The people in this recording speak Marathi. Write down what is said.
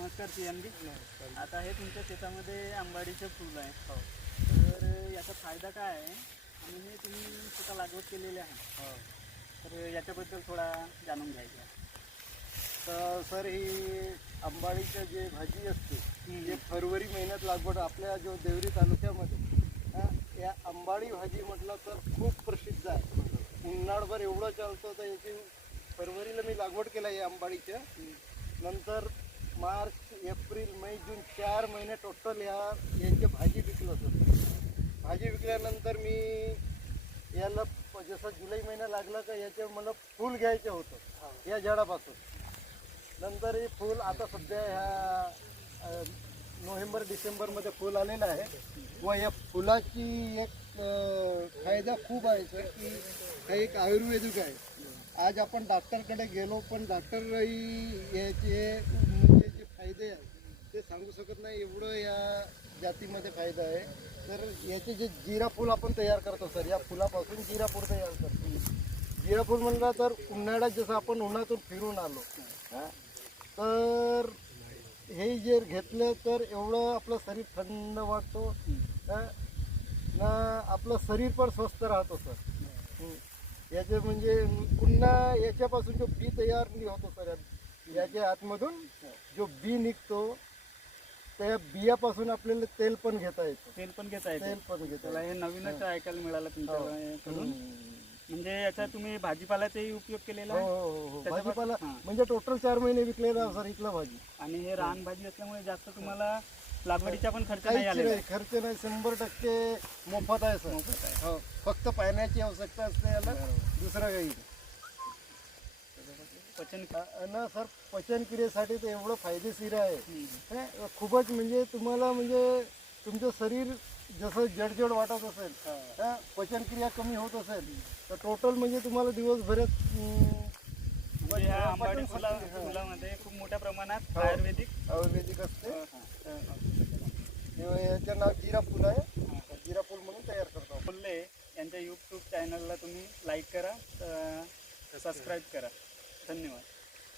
नमस्कार पी एम डी आता हे तुमच्या शेतामध्ये आंबाडीचं फूल आहे हो. तर याचा फायदा काय आहे आणि हे तुम्ही स्वतः लागवड केलेली आहे हो. तर याच्याबद्दल थोडा जाणून घ्यायचं. तर सर ही आंबाडीचं जे भाजी असते. जे फरवरी महिन्यात लागवड आपल्या जो देवरी तालुक्यामध्ये या आंबाडी भाजी म्हटलं तर खूप प्रसिद्ध आहे उन्हाळभर एवढं चालतं तर याची फरवरीला मी लागवड केला आहे आंबाडीच्या नंतर मार्च एप्रिल मे जून चार महिने टोटल ह्या यांचे भाजी विकलं होतं. भाजी विकल्यानंतर मी याला प- जसं जुलै महिना लागला का याचे मला फूल घ्यायचं होतं या झाडापासून. नंतर हे फूल आता सध्या ह्या नोव्हेंबर डिसेंबरमध्ये फूल आलेलं आहे. व या फुलाची एक फायदा खूप आहे सर की हा एक आयुर्वेदिक आहे. आज आपण डॉक्टरकडे गेलो पण डॉक्टरही याचे म्हणजे जे फायदे आहेत ते सांगू शकत नाही एवढं या जातीमध्ये फायदा आहे. तर याचे जे जिरा फूल आपण तयार करतो सर या फुलापासून जिरा फूल तयार करतो. जिरा फूल म्हणला तर उन्हाळ्यात जसं आपण उन्हातून फिरून आलो हां? तर हे जे घेतलं तर एवढं आपलं शरीर थंड वाटतो ना आपलं शरीर पण स्वस्थ राहतो सर. याचे म्हणजे पुन्हा याच्यापासून जो बी तयार होतो सर याच्या आतमधून जो बी निघतो त्या बियापासून आपल्याला तेल पण घेता येतं. तेल पण घेता येते. तेल पण घेता त्याला हे नवीनच ऐकायला मिळालं हो. तुमच्याकडून. हं. म्हणजे याचा तुम्ही भाजीपाल्याचाही उपयोग केलेला हो आहे? हो हो हो त्याच्यापासून- भाजीपाला हां. म्हणजे टोटल चार महिने विकलेला सर इथला भाजी. आणि हे रान भाजी असल्यामुळे जास्त तुम्हाला लागवडीचा पण खर्च नाही काहीच आलेला नाही खर्च नाही. शंभर टक्के मोफत आहे सर. मोफत आहे. हो. फक्त पाण्याची आवश्यकता असते याला. दुसरं काही नाही. पचन न सर पचन क्रियेसाठी तर एवढं फायदेशीर आहे हं. खूपच म्हणजे तुम्हाला म्हणजे तुमचं शरीर जसं जडजड वाटत असेल हा, पचनक्रिया कमी होत असेल तर टोटल म्हणजे तुम्हाला दिवसभरात म्हणजे आंबाडी फुला. फुलामध्ये खूप मोठ्या प्रमाणात हो. आयुर्वेदिक आयुर्वेदिक असते याचं नाव जिरा फुल आहे जिरा फुल म्हणून तयार करतो. बोलले यांच्या यूट्यूब चॅनलला तुम्ही लाईक करा सबस्क्राईब करा धन्यवाद.